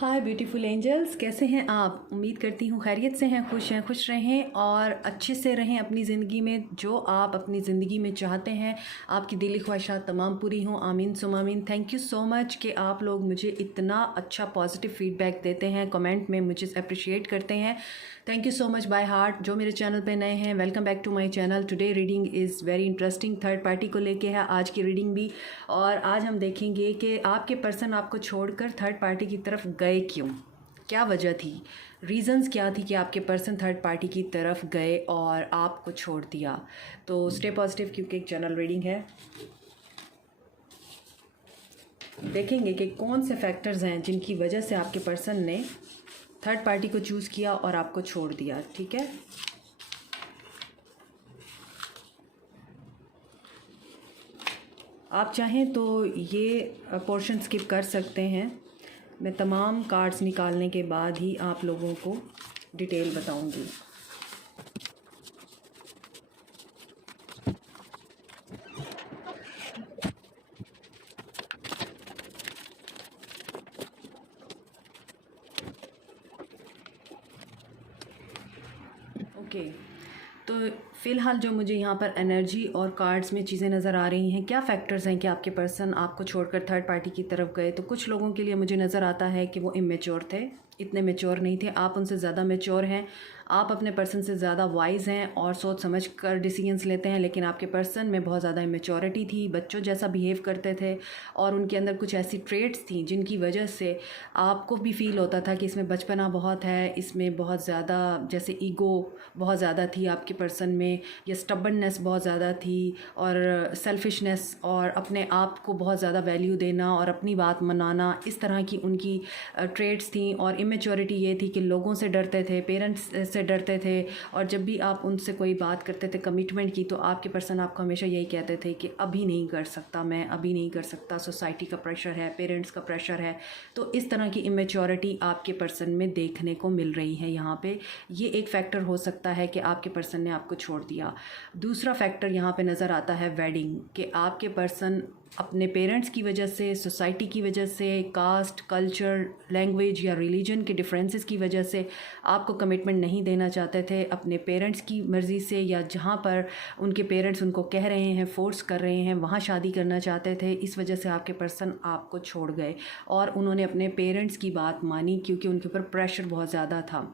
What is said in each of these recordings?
हाय beautiful angels, कैसे हैं आप? उम्मीद करती हूँ खैरियत से हैं, खुश रहें और अच्छे से रहें अपनी ज़िंदगी में। जो आप अपनी ज़िंदगी में चाहते हैं, आपकी दिली ख्वाहिशात तमाम पूरी हों। आमीन सुम आमीन। थैंक यू सो मच कि आप लोग मुझे इतना अच्छा पॉजिटिव फीडबैक देते हैं, कमेंट में मुझे अप्रिशिएट करते हैं। Thank you so much by heart. जो मेरे चैनल पे नए हैं, welcome back to my channel. Today reading is very interesting. Third party को लेके है आज की रीडिंग भी। और आज हम देखेंगे कि आपके पर्सन आपको छोड़कर थर्ड पार्टी की तरफ गए क्यों, क्या वजह थी, रीज़न्स क्या थी कि आपके पर्सन थर्ड पार्टी की तरफ गए और आपको छोड़ दिया। तो स्टे पॉजिटिव, क्योंकि एक जनरल रीडिंग है। देखेंगे कि कौन से फैक्टर्स हैं जिनकी वजह से आपके पर्सन ने थर्ड पार्टी को चूज़ किया और आपको छोड़ दिया। ठीक है, आप चाहें तो ये पोर्शन स्किप कर सकते हैं। मैं तमाम कार्ड्स निकालने के बाद ही आप लोगों को डिटेल बताऊंगी। ओके, तो फ़िलहाल जो मुझे यहाँ पर एनर्जी और कार्ड्स में चीज़ें नज़र आ रही हैं, क्या फैक्टर्स हैं कि आपके पर्सन आपको छोड़कर थर्ड पार्टी की तरफ गए। तो कुछ लोगों के लिए मुझे नज़र आता है कि वो इमेच्योर थे, इतने मेच्योर नहीं थे। आप उनसे ज़्यादा मेच्योर हैं, आप अपने पर्सन से ज़्यादा वाइज हैं और सोच समझ कर डिसीजंस लेते हैं। लेकिन आपके पर्सन में बहुत ज़्यादा इमेच्योरिटी थी, बच्चों जैसा बिहेव करते थे और उनके अंदर कुछ ऐसी ट्रेट्स थी जिनकी वजह से आपको भी फील होता था कि इसमें बचपना बहुत है, इसमें बहुत ज़्यादा जैसे ईगो बहुत ज़्यादा थी आपके पर्सन में, या स्टबर्ननेस बहुत ज़्यादा थी और सेल्फिशनेस और अपने आप को बहुत ज़्यादा वैल्यू देना और अपनी बात मनाना, इस तरह की उनकी ट्रेट्स थी। और इमेच्योरिटी ये थी कि लोगों से डरते थे, पेरेंट्स से डरते थे। और जब भी आप उनसे कोई बात करते थे कमिटमेंट की, तो आपके पर्सन आपको हमेशा यही कहते थे कि अभी नहीं कर सकता, मैं अभी नहीं कर सकता, सोसाइटी का प्रेशर है, पेरेंट्स का प्रेशर है। तो इस तरह की इमेच्योरिटी आपके पर्सन में देखने को मिल रही है यहाँ पे। ये एक फैक्टर हो सकता है कि आपके पर्सन ने आपको छोड़ दिया। दूसरा फैक्टर यहाँ पे नज़र आता है वेडिंग, कि आपके पर्सन अपने पेरेंट्स की वजह से, सोसाइटी की वजह से, कास्ट, कल्चर, लैंग्वेज या रिलीजन के डिफरेंसेस की वजह से आपको कमिटमेंट नहीं देना चाहते थे। अपने पेरेंट्स की मर्ज़ी से या जहाँ पर उनके पेरेंट्स उनको कह रहे हैं, फोर्स कर रहे हैं, वहाँ शादी करना चाहते थे। इस वजह से आपके पर्सन आपको छोड़ गए और उन्होंने अपने पेरेंट्स की बात मानी क्योंकि उनके ऊपर प्रेशर बहुत ज़्यादा था।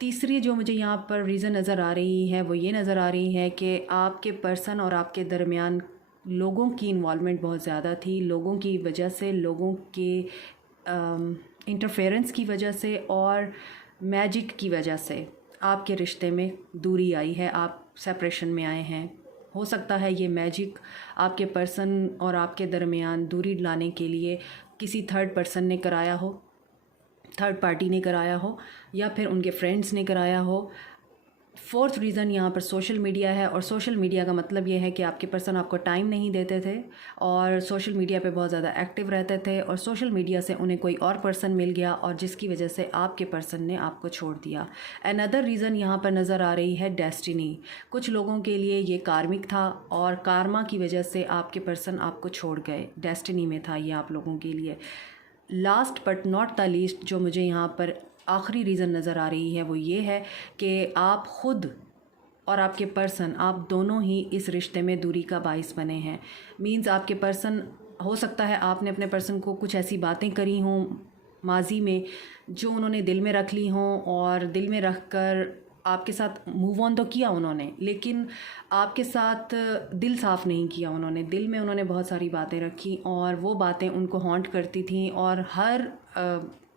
तीसरी जो मुझे यहाँ पर रीज़न नज़र आ रही है वो ये नज़र आ रही है कि आपके पर्सन और आपके दरमियान लोगों की इन्वॉल्वमेंट बहुत ज़्यादा थी। लोगों की वजह से, लोगों के इंटरफेरेंस की वजह से और मैजिक की वजह से आपके रिश्ते में दूरी आई है, आप सेपरेशन में आए हैं। हो सकता है ये मैजिक आपके पर्सन और आपके दरमियान दूरी लाने के लिए किसी थर्ड पर्सन ने कराया हो, थर्ड पार्टी ने कराया हो, या फिर उनके फ्रेंड्स ने कराया हो। फोर्थ रीज़न यहाँ पर सोशल मीडिया है। और सोशल मीडिया का मतलब ये है कि आपके पर्सन आपको टाइम नहीं देते थे और सोशल मीडिया पे बहुत ज़्यादा एक्टिव रहते थे, और सोशल मीडिया से उन्हें कोई और पर्सन मिल गया और जिसकी वजह से आपके पर्सन ने आपको छोड़ दिया। अनदर रीज़न यहाँ पर नज़र आ रही है डेस्टिनी। कुछ लोगों के लिए ये कार्मिक था और कारमा की वजह से आपके पर्सन आपको छोड़ गए। डेस्टिनी में था ये आप लोगों के लिए। Last but not the least जो मुझे यहाँ पर आखिरी रीज़न नज़र आ रही है वो ये है कि आप ख़ुद और आपके पर्सन, आप दोनों ही इस रिश्ते में दूरी का बाइस बने हैं। मींस आपके पर्सन, हो सकता है आपने अपने पर्सन को कुछ ऐसी बातें करी हों माजी में जो उन्होंने दिल में रख ली हों, और दिल में रख कर आपके साथ मूव ऑन तो किया उन्होंने, लेकिन आपके साथ दिल साफ़ नहीं किया उन्होंने। दिल में उन्होंने बहुत सारी बातें रखी और वो बातें उनको हॉन्ट करती थीं। और हर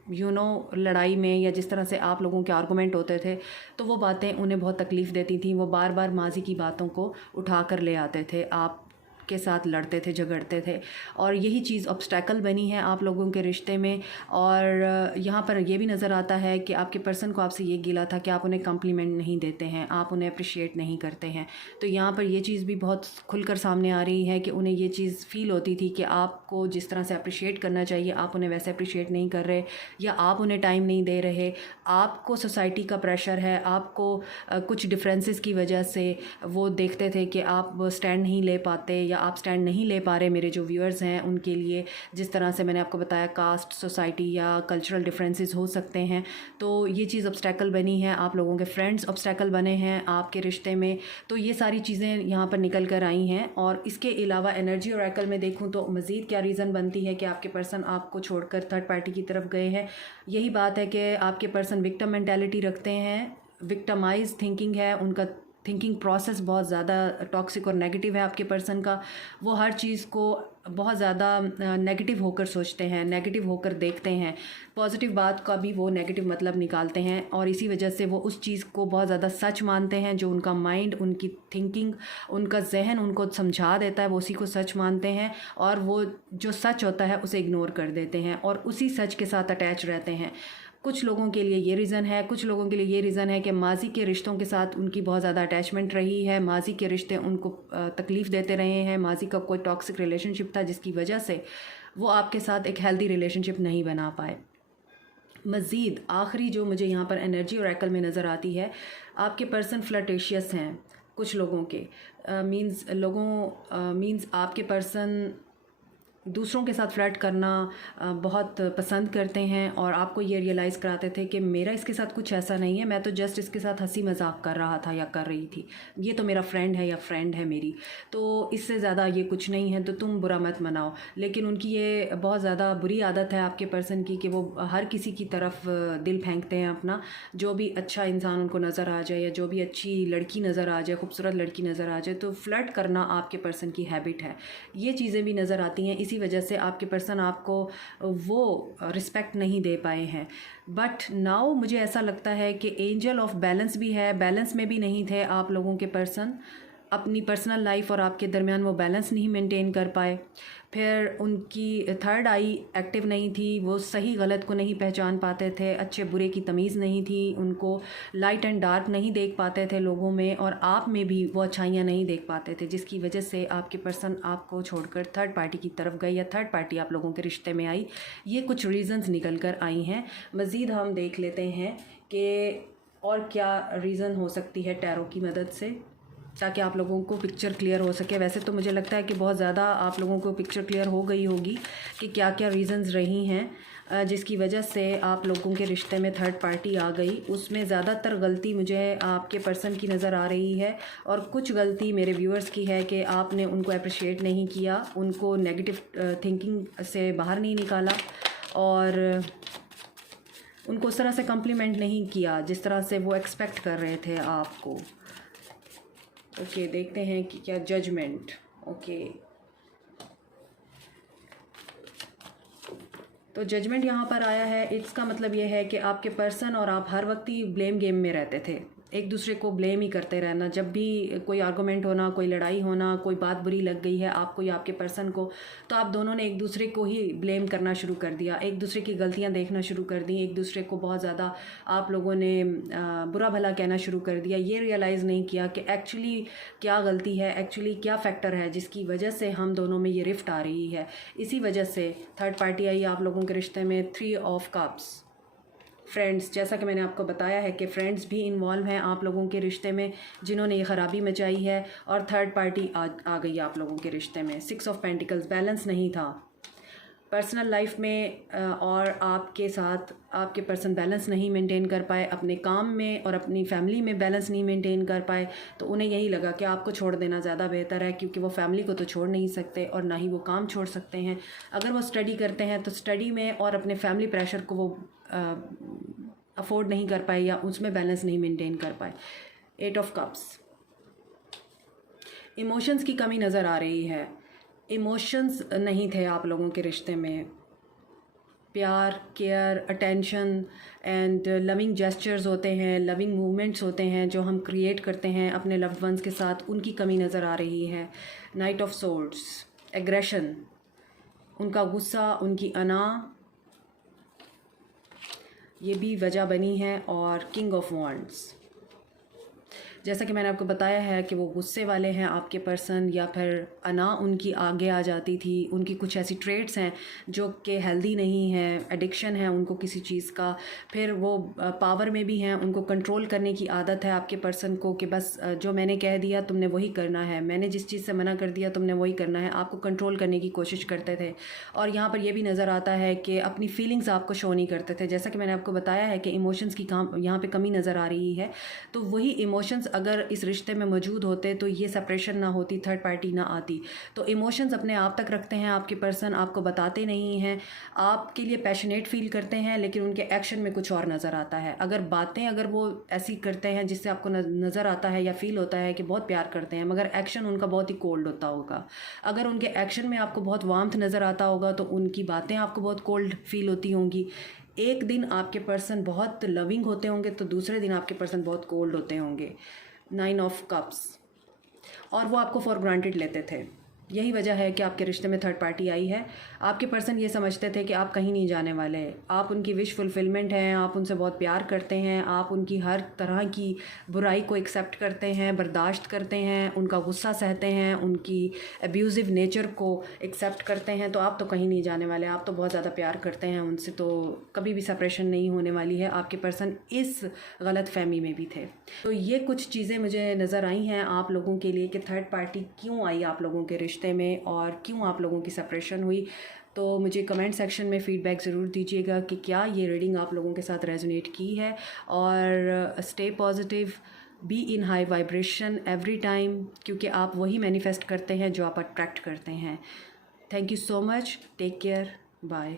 लड़ाई में या जिस तरह से आप लोगों के आर्गूमेंट होते थे, तो वो बातें उन्हें बहुत तकलीफ़ देती थीं। वो बार बार माजी की बातों को उठा कर ले आते थे, आप के साथ लड़ते थे, झगड़ते थे, और यही चीज़ ऑब्स्टैकल बनी है आप लोगों के रिश्ते में। और यहाँ पर ये भी नज़र आता है कि आपके पर्सन को आपसे ये गिला था कि आप उन्हें कम्प्लीमेंट नहीं देते हैं, आप उन्हें अप्रिशिएट नहीं करते हैं। तो यहाँ पर ये चीज़ भी बहुत खुलकर सामने आ रही है कि उन्हें ये चीज़ फ़ील होती थी कि आपको जिस तरह से अप्रिशिएट करना चाहिए आप उन्हें वैसे अप्रिशिएट नहीं कर रहे, या आप उन्हें टाइम नहीं दे रहे। आपको सोसाइटी का प्रेशर है, आपको कुछ डिफरेंसेस की वजह से वो देखते थे कि आप स्टैंड नहीं ले पाते या या आप स्टैंड नहीं ले पा रहे मेरे जो व्यूअर्स हैं उनके लिए, जिस तरह से मैंने आपको बताया कास्ट, सोसाइटी या कल्चरल डिफरेंसेस हो सकते हैं, तो ये चीज़ ऑब्स्टैकल बनी है। आप लोगों के फ्रेंड्स ऑब्स्टैकल बने हैं आपके रिश्ते में, तो ये सारी चीज़ें यहाँ पर निकल कर आई हैं। और इसके अलावा एनर्जी ऑरेकल में देखूँ तो मज़ीद क्या रीज़न बनती है कि आपके पर्सन आपको छोड़कर थर्ड पार्टी की तरफ गए हैं। यही बात है कि आपके पर्सन विक्टिम मेंटालिटी रखते हैं, विक्टिमाइज थिंकिंग है उनका, थिंकिंग प्रोसेस बहुत ज़्यादा टॉक्सिक और नेगेटिव है आपके पर्सन का। वो हर चीज़ को बहुत ज़्यादा नेगेटिव होकर सोचते हैं, नेगेटिव होकर देखते हैं, पॉजिटिव बात का भी वो नेगेटिव मतलब निकालते हैं, और इसी वजह से वो उस चीज़ को बहुत ज़्यादा सच मानते हैं। जो उनका माइंड, उनकी थिंकिंग, उनका जहन उनको समझा देता है वो उसी को सच मानते हैं, और वो जो सच होता है उसे इग्नोर कर देते हैं और उसी सच के साथ अटैच रहते हैं। कुछ लोगों के लिए ये रीज़न है, कुछ लोगों के लिए ये रीज़न है कि माजी के रिश्तों के साथ उनकी बहुत ज़्यादा अटैचमेंट रही है, माजी के रिश्ते उनको तकलीफ़ देते रहे हैं, माजी का कोई टॉक्सिक रिलेशनशिप था जिसकी वजह से वो आपके साथ एक हेल्दी रिलेशनशिप नहीं बना पाए। मज़ीद आखिरी जो मुझे यहाँ पर एनर्जी ऑरेकल में नज़र आती है, आपके पर्सन फ्लर्टेशियस हैं कुछ लोगों के, मीन्स आपके पर्सन दूसरों के साथ फ्लर्ट करना बहुत पसंद करते हैं, और आपको ये रियलाइज़ कराते थे कि मेरा इसके साथ कुछ ऐसा नहीं है, मैं तो जस्ट इसके साथ हंसी मजाक कर रहा था या कर रही थी, ये तो मेरा फ्रेंड है या फ्रेंड है मेरी, तो इससे ज़्यादा ये कुछ नहीं है, तो तुम बुरा मत मनाओ। लेकिन उनकी ये बहुत ज़्यादा बुरी आदत है आपके पर्सन की कि वो हर किसी की तरफ दिल फेंकते हैं अपना, जो भी अच्छा इंसान उनको नज़र आ जाए या जो भी अच्छी लड़की नज़र आ जाए, खूबसूरत लड़की नज़र आ जाए, तो फ्लर्ट करना आपके पर्सन की हैबिट है। ये चीज़ें भी नज़र आती हैं, इसी वजह से आपके पर्सन आपको वो रिस्पेक्ट नहीं दे पाए हैं। बट नाउ मुझे ऐसा लगता है कि एंजल ऑफ बैलेंस भी है, बैलेंस में भी नहीं थे आप लोगों के पर्सन, अपनी पर्सनल लाइफ और आपके दरमियान वो बैलेंस नहीं मेंटेन कर पाए। फिर उनकी थर्ड आई एक्टिव नहीं थी, वो सही गलत को नहीं पहचान पाते थे, अच्छे बुरे की तमीज़ नहीं थी उनको, लाइट एंड डार्क नहीं देख पाते थे लोगों में, और आप में भी वो अच्छाइयाँ नहीं देख पाते थे, जिसकी वजह से आपके पर्सन आपको छोड़कर थर्ड पार्टी की तरफ गए या थर्ड पार्टी आप लोगों के रिश्ते में आई। ये कुछ रीज़न्स निकल कर आई हैं। मज़ीद हम देख लेते हैं कि और क्या रीज़न हो सकती है टैरो की मदद से, ताकि आप लोगों को पिक्चर क्लियर हो सके। वैसे तो मुझे लगता है कि बहुत ज़्यादा आप लोगों को पिक्चर क्लियर हो गई होगी कि क्या क्या रीज़न्स रही हैं जिसकी वजह से आप लोगों के रिश्ते में थर्ड पार्टी आ गई। उसमें ज़्यादातर गलती मुझे आपके पर्सन की नज़र आ रही है, और कुछ गलती मेरे व्यूअर्स की है कि आपने उनको अप्रिशिएट नहीं किया, उनको नेगेटिव थिंकिंग से बाहर नहीं निकाला, और उनको उस तरह से कम्प्लीमेंट नहीं किया जिस तरह से वो एक्सपेक्ट कर रहे थे आपको। ओके, देखते हैं कि क्या जजमेंट। ओके, तो जजमेंट यहाँ पर आया है। इसका मतलब ये है कि आपके पर्सन और आप हर वक्त ही ब्लेम गेम में रहते थे, एक दूसरे को ब्लेम ही करते रहना। जब भी कोई आर्गूमेंट होना, कोई लड़ाई होना, कोई बात बुरी लग गई है आपको या आपके पर्सन को, तो आप दोनों ने एक दूसरे को ही ब्लेम करना शुरू कर दिया, एक दूसरे की गलतियां देखना शुरू कर दी, एक दूसरे को बहुत ज़्यादा आप लोगों ने बुरा भला कहना शुरू कर दिया। ये रियलाइज़ नहीं किया कि एक्चुअली क्या गलती है, एक्चुअली क्या फैक्टर है जिसकी वजह से हम दोनों में ये रिफ्ट आ रही है। इसी वजह से थर्ड पार्टी आई आप लोगों के रिश्ते में। 3 ऑफ कप्स, फ्रेंड्स, जैसा कि मैंने आपको बताया है कि फ्रेंड्स भी इन्वॉल्व हैं आप लोगों के रिश्ते में जिन्होंने ये ख़राबी मचाई है, और थर्ड पार्टी आ गई आप लोगों के रिश्ते में। 6 ऑफ पेंटिकल्स, बैलेंस नहीं था पर्सनल लाइफ में, और आपके साथ आपके पर्सन बैलेंस नहीं मेंटेन कर पाए, अपने काम में और अपनी फैमिली में बैलेंस नहीं मेंटेन कर पाए, तो उन्हें यही लगा कि आपको छोड़ देना ज़्यादा बेहतर है, क्योंकि वो फैमिली को तो छोड़ नहीं सकते और ना ही वो काम छोड़ सकते हैं। अगर वो स्टडी करते हैं तो स्टडी में और अपने फैमिली प्रेशर को वो अफोर्ड नहीं कर पाए या उसमें बैलेंस नहीं मेंटेन कर पाए। 8 ऑफ कप्स, इमोशंस की कमी नज़र आ रही है, इमोशंस नहीं थे आप लोगों के रिश्ते में। प्यार, care, attention and loving gestures होते हैं, लविंग मूवमेंट्स होते हैं जो हम क्रिएट करते हैं अपने लव्ड वंस के साथ, उनकी कमी नज़र आ रही है। नाइट ऑफ सोर्ड्स, एग्रेशन, उनका गुस्सा, उनकी अना, ये भी वजह बनी है। और किंग ऑफ वॉन्ड्स, जैसा कि मैंने आपको बताया है कि वो गुस्से वाले हैं आपके पर्सन, या फिर अना उनकी आगे आ जाती थी, उनकी कुछ ऐसी ट्रेट्स हैं जो कि हेल्दी नहीं है, एडिक्शन है उनको किसी चीज़ का। फिर वो पावर में भी हैं, उनको कंट्रोल करने की आदत है आपके पर्सन को कि बस जो मैंने कह दिया तुमने वही करना है, मैंने जिस चीज़ से मना कर दिया तुमने वही करना है, आपको कंट्रोल करने की कोशिश करते थे। और यहाँ पर यह भी नज़र आता है कि अपनी फीलिंग्स आपको शो नहीं करते थे। जैसा कि मैंने आपको बताया है कि इमोशंस की यहाँ पे कमी नज़र आ रही है। तो वही इमोशंस अगर इस रिश्ते में मौजूद होते तो ये सेपरेशन ना होती, थर्ड पार्टी ना आती। तो इमोशंस अपने आप तक रखते हैं आपके पर्सन, आपको बताते नहीं हैं, आपके लिए पैशनेट फील करते हैं, लेकिन उनके एक्शन में कुछ और नज़र आता है। अगर वो ऐसी करते हैं जिससे आपको नज़र आता है या फील होता है कि बहुत प्यार करते हैं, मगर एक्शन उनका बहुत ही कोल्ड होता होगा। अगर उनके एक्शन में आपको बहुत वार्मथ नज़र आता होगा तो उनकी बातें आपको बहुत कोल्ड फील होती होंगी। एक दिन आपके पर्सन बहुत लविंग होते होंगे तो दूसरे दिन आपके पर्सन बहुत कोल्ड होते होंगे। 9 ऑफ कप्स, और वो आपको फॉर ग्रांटेड लेते थे। यही वजह है कि आपके रिश्ते में थर्ड पार्टी आई है। आपके पर्सन ये समझते थे कि आप कहीं नहीं जाने वाले, आप उनकी विश फुलफिलमेंट हैं, आप उनसे बहुत प्यार करते हैं, आप उनकी हर तरह की बुराई को एक्सेप्ट करते हैं, बर्दाश्त करते हैं, उनका गुस्सा सहते हैं, उनकी अब्यूज़िव नेचर को एक्सेप्ट करते हैं। तो आप तो कहीं नहीं जाने वाले, आप तो बहुत ज़्यादा प्यार करते हैं उनसे, तो कभी भी सेपरेशन नहीं होने वाली है। आपके पर्सन इस गलत फहमी में भी थे। तो ये कुछ चीज़ें मुझे नज़र आई हैं आप लोगों के लिए कि थर्ड पार्टी क्यों आई आप लोगों के रिश्ते में और क्यों आप लोगों की सेपरेशन हुई। तो मुझे कमेंट सेक्शन में फ़ीडबैक ज़रूर दीजिएगा कि क्या ये रीडिंग आप लोगों के साथ रेजोनेट की है। और stay positive, be in high vibration every time, क्योंकि आप वही मैनिफेस्ट करते हैं जो आप अट्रैक्ट करते हैं। Thank you so much, take care, bye.